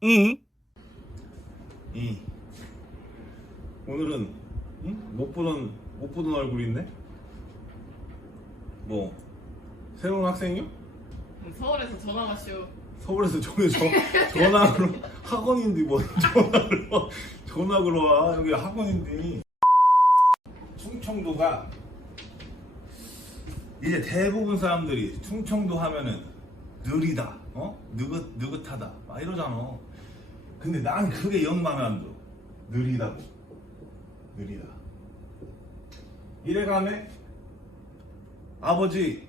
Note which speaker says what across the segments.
Speaker 1: 이. 이. 오늘은 응? 못 보던 못 보던 얼굴인데? 뭐 새로운 학생이요?
Speaker 2: 서울에서 전화 마쇼.
Speaker 1: 서울에서 전에 저, 전학으로 학원인데 뭐 전학으로 전학으로 와 여기 학원인데 충청도가 이제 대부분 사람들이 충청도 하면은 느리다 어 느긋 느긋하다 막 이러잖아 근데 난 그게 영 마음에 안 들어 느리다고. 느리다. 이래가면 아버지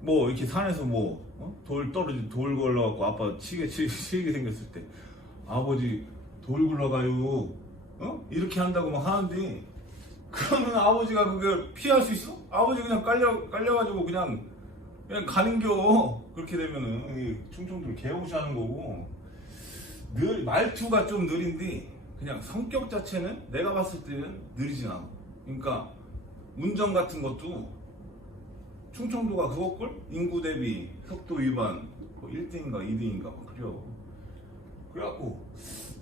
Speaker 1: 뭐 이렇게 산에서 뭐돌 떨어지 돌 걸러갖고 아빠 치게 치, 치게 생겼을 때 아버지 돌 굴러가요. 어? 이렇게 한다고 막 하는데 그러면 아버지가 그걸 피할 수 있어? 아버지 그냥 깔려 깔려가지고 그냥 그냥 가는겨. 그렇게 되면은 이 충청도를 개무시하는 거고 늘 말투가 좀 느린데 그냥 성격 자체는 내가 봤을 때는 느리진 않아 그러니까 운전 같은 것도 충청도가 그것걸? 인구 대비 속도 위반 뭐 1등인가 2등인가 막 그래요 그래갖고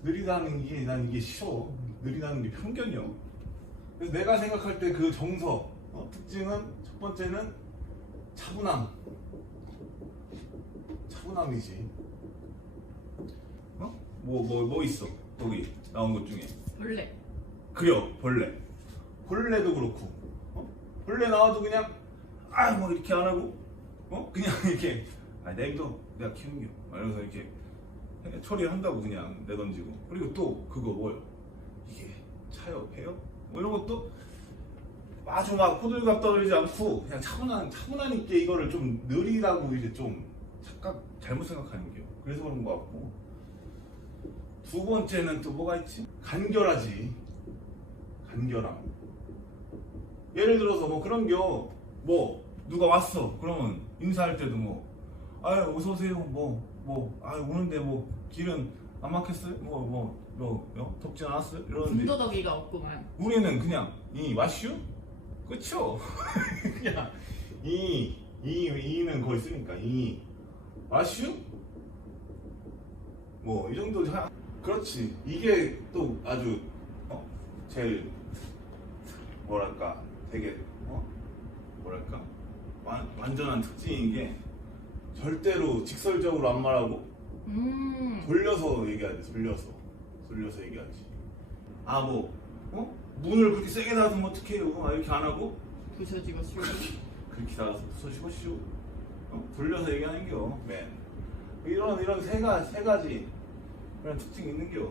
Speaker 1: 느리다는 게 난 이게 싫어 느리다는 게 편견이야 그래서 내가 생각할 때 그 정서 어, 특징은 첫 번째는 차분함 차분함이지 어? 뭐 뭐 뭐 있어? 거기 나온 것 중에.
Speaker 2: 벌레.
Speaker 1: 그려 벌레. 벌레도 그렇고 어? 벌레 나와도 그냥 아 뭐 이렇게 안 하고 어? 그냥 이렇게 아 내일도 내가 게 이러면서 이렇게 처리한다고 그냥 내던지고. 그리고 또 그거 뭐요? 이게 차요 해요? 뭐 이런 것도 아주 막 호들갑 떨리지 않고 그냥 차분한 차분한 있게 이거를 좀 느리다고 이제 좀 착각 잘못 생각하는 게요 그래서 그런 거 같고 두 번째는 또 뭐가 있지 간결하지 간결함. 예를 들어서 뭐 그런 겨, 뭐 누가 왔어. 그러면 인사할 때도 뭐, 아유 어서 오세요. 뭐 뭐, 아 오는데 뭐 길은 안 막혔어요? 뭐 뭐 뭐, 뭐, 덥진 않았어요? 이러는데
Speaker 2: 군더더기가 없구만.
Speaker 1: 우리는 그냥 이 와슈 그쵸? 그냥 이, 이, 이는 거의 쓰니까 이 와슈 뭐 이 정도 하- 그렇지 이게 또 아주 어? 제일 뭐랄까 되게 어? 뭐랄까 완, 완전한 특징인 게 절대로 직설적으로 안 말하고
Speaker 2: 음.
Speaker 1: 돌려서 얘기하지 돌려서 돌려서 얘기하지 아 뭐 어? 문을 그렇게 세게 닫으면 어떡해요 아, 이렇게 안 하고
Speaker 2: 부셔지고 쉬고.
Speaker 1: 그렇게 닫아서 부서지고 쉬고 어? 돌려서 얘기하는 겨 맨 이런 이런 세 가지 세 가지 그런 특징이 있는겨.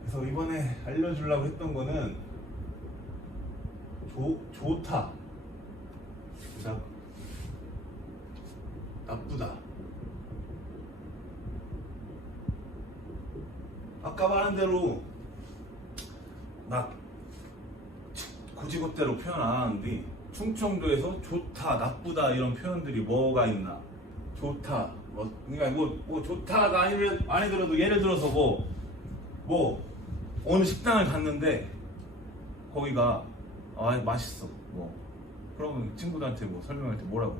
Speaker 1: 그래서 이번에 알려주려고 했던 거는 좋 좋다 자 나쁘다. 아까 말한 대로 나 고지것대로 표현 안 하는데 충청도에서 좋다, 나쁘다 이런 표현들이 뭐가 있나? 좋다, 뭐 그러니까 뭐, 뭐 좋다가 아니, 아니더라도 예를 들어서 뭐, 뭐 어느 식당을 갔는데 거기가 아 맛있어, 뭐 그러면 친구들한테 뭐 설명할 때 뭐라고?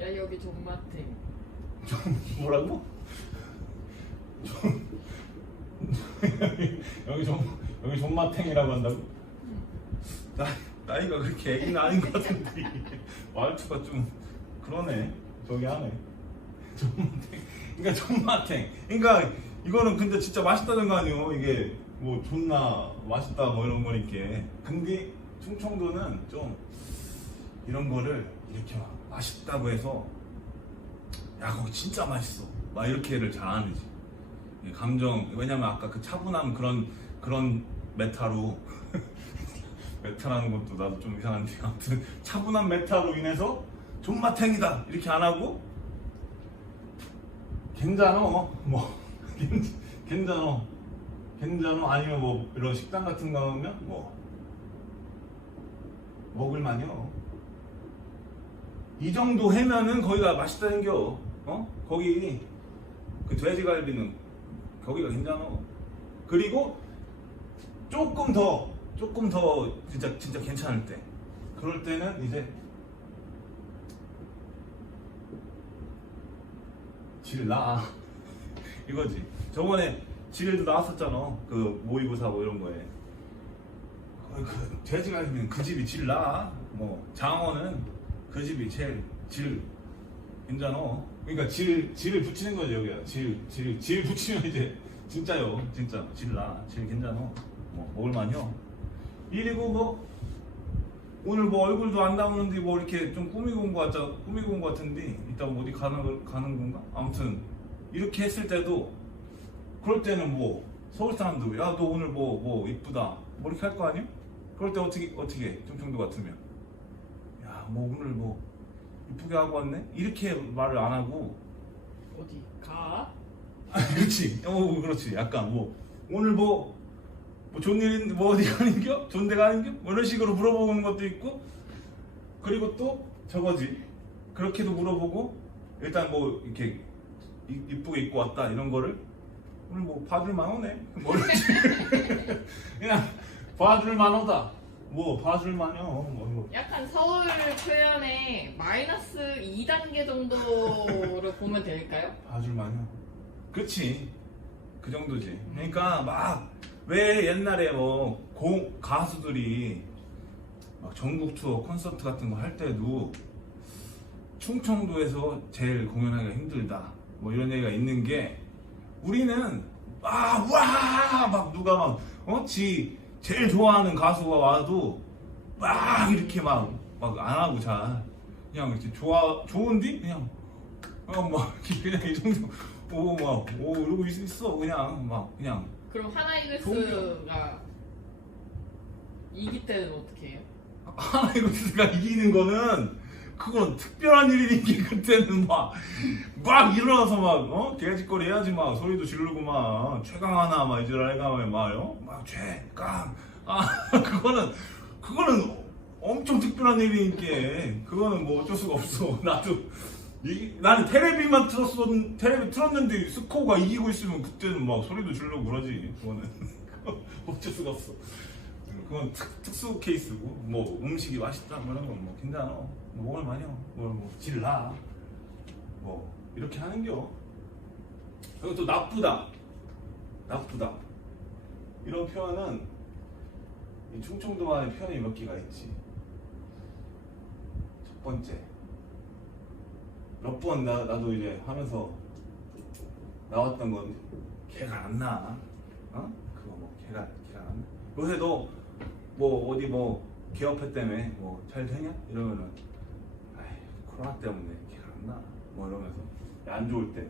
Speaker 2: 야 여기 존맛해.
Speaker 1: 뭐라고? 좀 여기 좀 여기 존맛탱이라고 한다고? 나 나이가 그렇게 애기는 아닌 것 같은데 말투가 좀 그러네 저기 하네 존맛탱. 그러니까 존맛탱. 그러니까 이거는 근데 진짜 맛있다는 거 아니에요? 이게 뭐 존나 맛있다 뭐 이런 거니까. 근데 충청도는 좀 이런 거를 이렇게 막 맛있다고 해서 야 거기 진짜 맛있어. 막 이렇게를 잘안 하지. 이 감정 왜냐면 아까 그 차분함 그런 그런 메타로. 메타라는 것도 나도 좀 이상한데. 아무튼 차분한 메타로 인해서 존맛탱이다. 이렇게 안 하고 괜찮어 뭐 괜- 괜찮어 괜찮어 아니면 뭐 이런 식당 같은 거 가면 뭐 먹을만요 이 정도 해면은 거기가 맛있다는 겨. 어? 거기 그 돼지갈비는 거기가 괜찮아. 그리고 조금 더 조금 더 진짜 진짜 괜찮을 때 그럴 때는 이제 질 나. 이거지. 저번에 지뢰도 나왔었잖아. 그 모의고사 뭐 이런 거에. 어, 그 돼지가 있으면 그 집이 질 나. 뭐 장어는 그 집이 제일 질 괜찮아. 그러니까 질 질을 붙이는 거죠 여기가 질질 질 붙이면 이제 진짜요 진짜 질나 질 괜찮아. 뭐 먹을만요. 이리고 뭐 오늘 뭐 얼굴도 안 나오는데 뭐 이렇게 좀 꾸미고 온거 같자 꾸미고 온거 같은데 이따 뭐 어디 가는 걸 가는 건가? 아무튼 이렇게 했을 때도 그럴 때는 뭐 서울 사람도 야 너 오늘 뭐 뭐 이쁘다 뭐 이렇게 할 거 아니야? 그럴 때 어떻게 어떻게 해? 충청도 같으면 야 뭐 오늘 뭐 이쁘게 하고 왔네 이렇게 말을 안 하고
Speaker 2: 어디 가?
Speaker 1: 아 그렇지 어 그렇지 약간 뭐 오늘 뭐, 뭐 좋은 일인데 뭐 어디 가는겨? 좋은 데 가는겨? 뭐 이런 식으로 물어보는 것도 있고 그리고 또 저거지 그렇게도 물어보고 일단 뭐 이렇게 이- 이쁘게 입고 왔다 이런 거를 오늘 뭐 봐줄 만 하네 뭐 이렇게 그냥 봐줄 만 하다 뭐 봐줄만요 뭐 이거.
Speaker 2: 약간 서울 표현에 마이너스 2단계 정도로 보면 될까요?
Speaker 1: 봐줄만요. 그렇지. 그 정도지. 그러니까 막 왜 옛날에 뭐 고, 가수들이 막 전국 투어 콘서트 같은 거 할 때도 충청도에서 제일 공연하기가 힘들다. 뭐 이런 얘기가 있는 게 우리는 막와막 누가 막 어? 지 제일 좋아하는 가수가 와도 막 이렇게 막 막 안 하고 잘 그냥 이렇게 좋아 좋은디? 그냥 그냥 막 그냥 이 정도. 오막오 이러고 있- 있어. 그냥 막 그냥
Speaker 2: 그럼 하나이글스가 이기 때는 어떻게 해요?
Speaker 1: 하나이글스가 이기는 거는 그건 특별한 일이니까 그때는 막 막 일어나서 막 어? 개짓거리 해야지 막 소리도 지르고 막 최강 하나 막 이제 알가면 막요 막 최강. 아 그거는 그거는 엄청 특별한 일이니까 그거는 뭐 어쩔 수가 없어. 나도 이, 나는 테레비만 틀었어 테레비 틀었는데 스코어가 이기고 있으면 그때는 막 소리도 지르고 그러지 그거는. 어쩔 수가 없어. 그건 특, 특수 케이스고. 뭐 음식이 맛있다 뭐 이런 건뭐 괜찮아 뭐 먹을 만해요 뭐뭐 질라. 뭐 이렇게 하는겨. 그리고 또 나쁘다. 나쁘다. 이런 표현은 이 충청도만의 표현이 몇 개가 있지? 첫 번째 몇 번 나도 이제 하면서 나왔던 건 걔가 안 나. 어? 그거 뭐 걔가 걔가 안 나. 요새도 뭐 어디 뭐 개업회 때문에 뭐 잘 되냐 이러면은 아이 코로나 때문에 걔가 안 나. 뭐 이러면서 안 좋을 때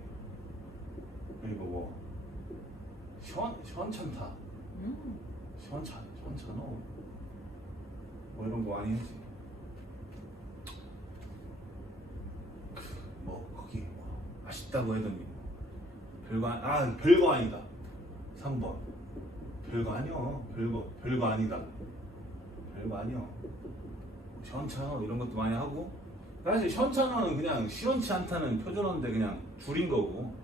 Speaker 1: 그리고 뭐 시원 시원찮다.
Speaker 2: 음.
Speaker 1: 시원찮 시원찮어. 뭐 이런 거 많이 했지. 뭐 거기 뭐 맛있다고 하더니 별거 아, 아 별거 아니다. 3번. 별거 아니요. 별거 별거 아니다. 별거 아니요. 시원찮어 이런 것도 많이 하고. 사실 시원찮어는 그냥 시원치 않다는 표준어인데 그냥 줄인 거고.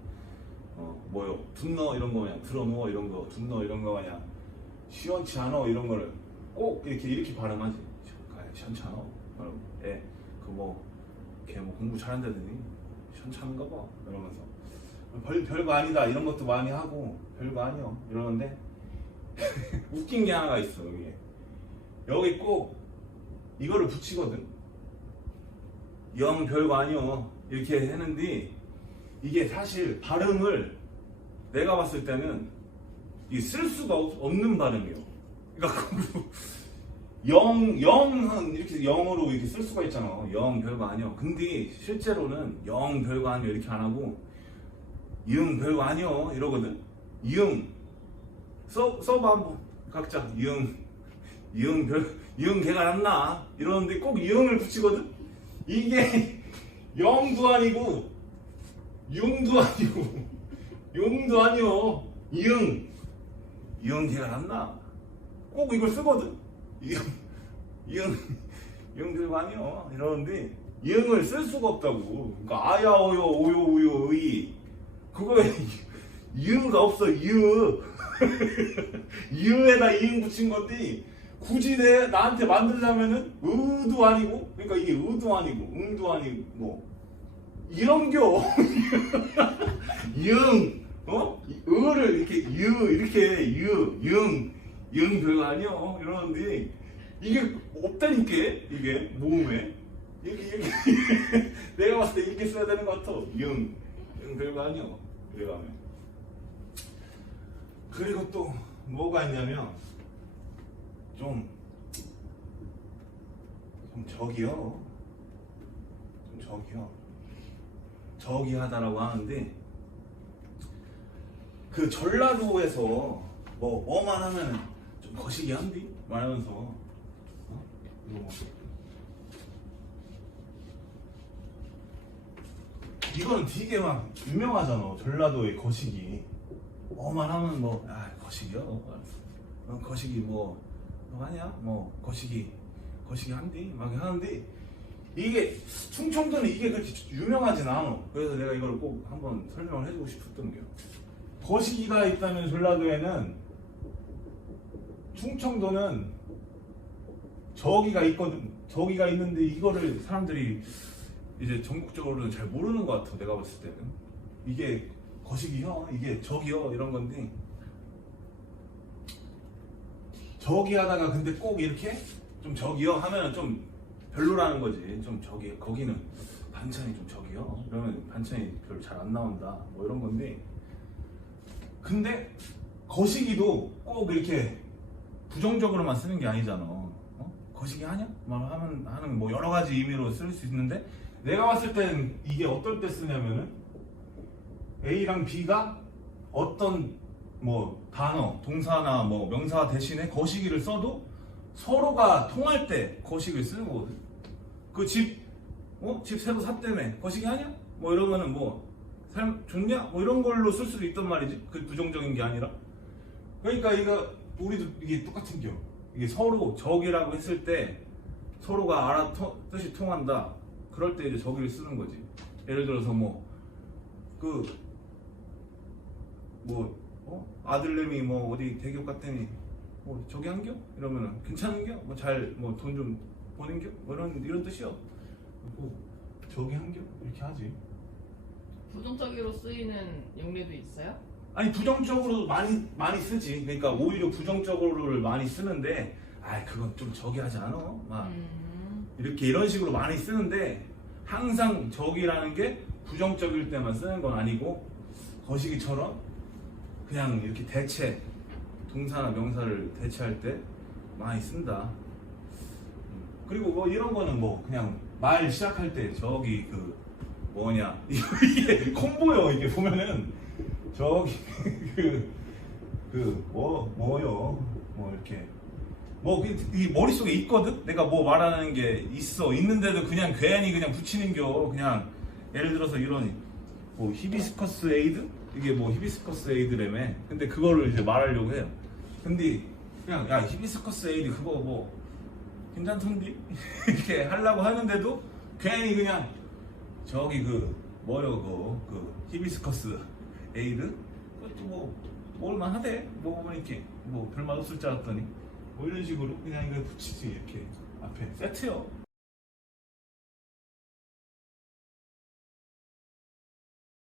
Speaker 1: 어 뭐요? 둔너 이런 거 그냥 들어누워 이런 거 둔너 이런 거 그냥 시원치 않어 이런 거를 꼭 이렇게 이렇게 발음하지. 시- 시원치 않어 예, 예그뭐 걔 뭐 공부 잘한다더니 시원찮은가 봐. 이러면서. 별, 별거 아니다. 이런 것도 많이 하고 별거 아니요. 이러는데 웃긴 게 하나가 있어 여기에. 여기 꼭 이거를 붙이거든. 영 별거 아니요. 이렇게 했는데 이게 사실 발음을 내가 봤을 때는 이 쓸 수가 없, 없는 발음이에요. 그러니까 영, 영은 이렇게 영어로 이렇게 쓸 수가 있잖아. 영 별거 아니요. 근데 실제로는 영 별거 아니요 이렇게 안 하고 이응 별거 아니요 이러거든. 이응 써 써봐 한번 각자 이응 이응 별 이응 개가 안 나. 이러는데 꼭 이응을 붙이거든. 이게 영도 아니고 융도 아니고 용도 아니요 이응 이응 개가 안 나. 꼭 이걸 쓰거든. 이응 이응 이응 들고 아니요. 이러는데 이응을 쓸 수가 없다고. 그러니까 아야 오요 오요 우요 의. 그거에 이응가 없어 이응 이응에다 이응 붙인 건데 굳이 내 나한테 만들려면은 의도 아니고 그러니까 이게 의도 아니고 응도 아니고. 뭐 이런겨. 이응 어? 이걸 이렇게 유 이렇게 유영 영 별거 아니요 이러는데 이게 없다니까 이게 모음에. 이렇게 이렇게. 내가 봤을 때 이렇게 써야 되는 것 같아. 영, 영 별거 아니요 그래가면. 그리고 또 뭐가 있냐면 좀, 좀 저기요. 좀 저기요. 저기 하다라고 하는데 그 전라도에서 뭐 뭐만 하면은 좀 거시기 한디 말하면서. 어? 이거 뭐 이거는 되게 막 유명하잖아 전라도의 거시기. 뭐만 하면 뭐아 거시기요? 어, 거시기 뭐, 뭐 하냐? 뭐 거시기. 거시기 한디? 막 하는데 이게 충청도는 이게 그렇게 유명하진 않아. 그래서 내가 이걸 꼭 한번 설명을 해주고 싶었던 게 거시기가 있다면 전라도에는 충청도는 저기가 있거든 저기가 있는데 이거를 사람들이 이제 전국적으로는 잘 모르는 것 같아 내가 봤을 때는. 이게 거시기요 이게 저기요 이런 건데. 저기 하다가 근데 꼭 이렇게 좀 저기요 하면은 좀 별로라는 거지. 좀 저기 거기는 반찬이 좀 저기요 이러면 반찬이 별로 잘 안 나온다. 뭐 이런 건데. 근데 거시기도 꼭 이렇게 부정적으로만 쓰는 게 아니잖아. 어? 거시기 하냐? 막 하면 하는 뭐 여러 가지 의미로 쓸 수 있는데 내가 봤을 땐 이게 어떨 때 쓰냐면은 A랑 B가 어떤 뭐 단어, 동사나 뭐 명사 대신에 거시기를 써도 서로가 통할 때 거시기를 쓰는 거거든. 그 집, 어? 집 새로 샀다며. 거시기 하냐? 뭐 이러면은 뭐, 삶 좋냐? 뭐 이런 걸로 쓸 수도 있단 말이지. 그 부정적인 게 아니라. 그러니까 이거, 우리도 이게 똑같은 겨. 이게 서로 적이라고 했을 때 서로가 알아, 통- 뜻이 통한다. 그럴 때 이제 적이를 쓰는 거지. 예를 들어서 뭐, 그, 뭐, 어? 아들내미 뭐 어디 대기업 갔더니 뭐 저기 한겨? 이러면은 괜찮은겨? 뭐 잘 뭐 돈 좀 버는겨? 뭐 이런 이런 뜻이요. 뭐 저기 한겨? 이렇게 하지.
Speaker 2: 부정적으로 쓰이는 용례도 있어요?
Speaker 1: 아니 부정적으로 많이 많이 쓰지. 그러니까 오히려 부정적으로를 많이 쓰는데, 아 그건 좀 저기 하지 않아? 막
Speaker 2: 음.
Speaker 1: 이렇게 이런 식으로 많이 쓰는데 항상 적이라는 게 부정적일 때만 쓰는 건 아니고 거시기처럼 그냥 이렇게 대체 동사나 명사를 대체할 때 많이 쓴다. 음, 그리고 뭐 이런 거는 뭐 그냥 말 시작할 때 저기 그 뭐냐 이게 콤보요 이게 보면은 저기 그그뭐 뭐요? 뭐 이렇게. 뭐이 머릿속에 있거든? 내가 뭐 말하는 게 있어. 있는데도 그냥 괜히 그냥 붙이는 겨. 그냥 예를 들어서 이런 뭐 히비스커스 에이드? 이게 뭐 히비스커스 에이드라며 근데 그거를 이제 말하려고 해요. 근데 그냥 야 히비스커스 에이드 그거 뭐 괜찮던데 이렇게 하려고 하는데도 괜히 그냥 저기 그 뭐요 그, 그 히비스커스 에이드? 그것도 뭐 먹을만 하대. 이렇게 뭐 별맛 없을 줄 알았더니. 뭐 이런 식으로 그냥 이거 붙이지 이렇게 앞에. 세트요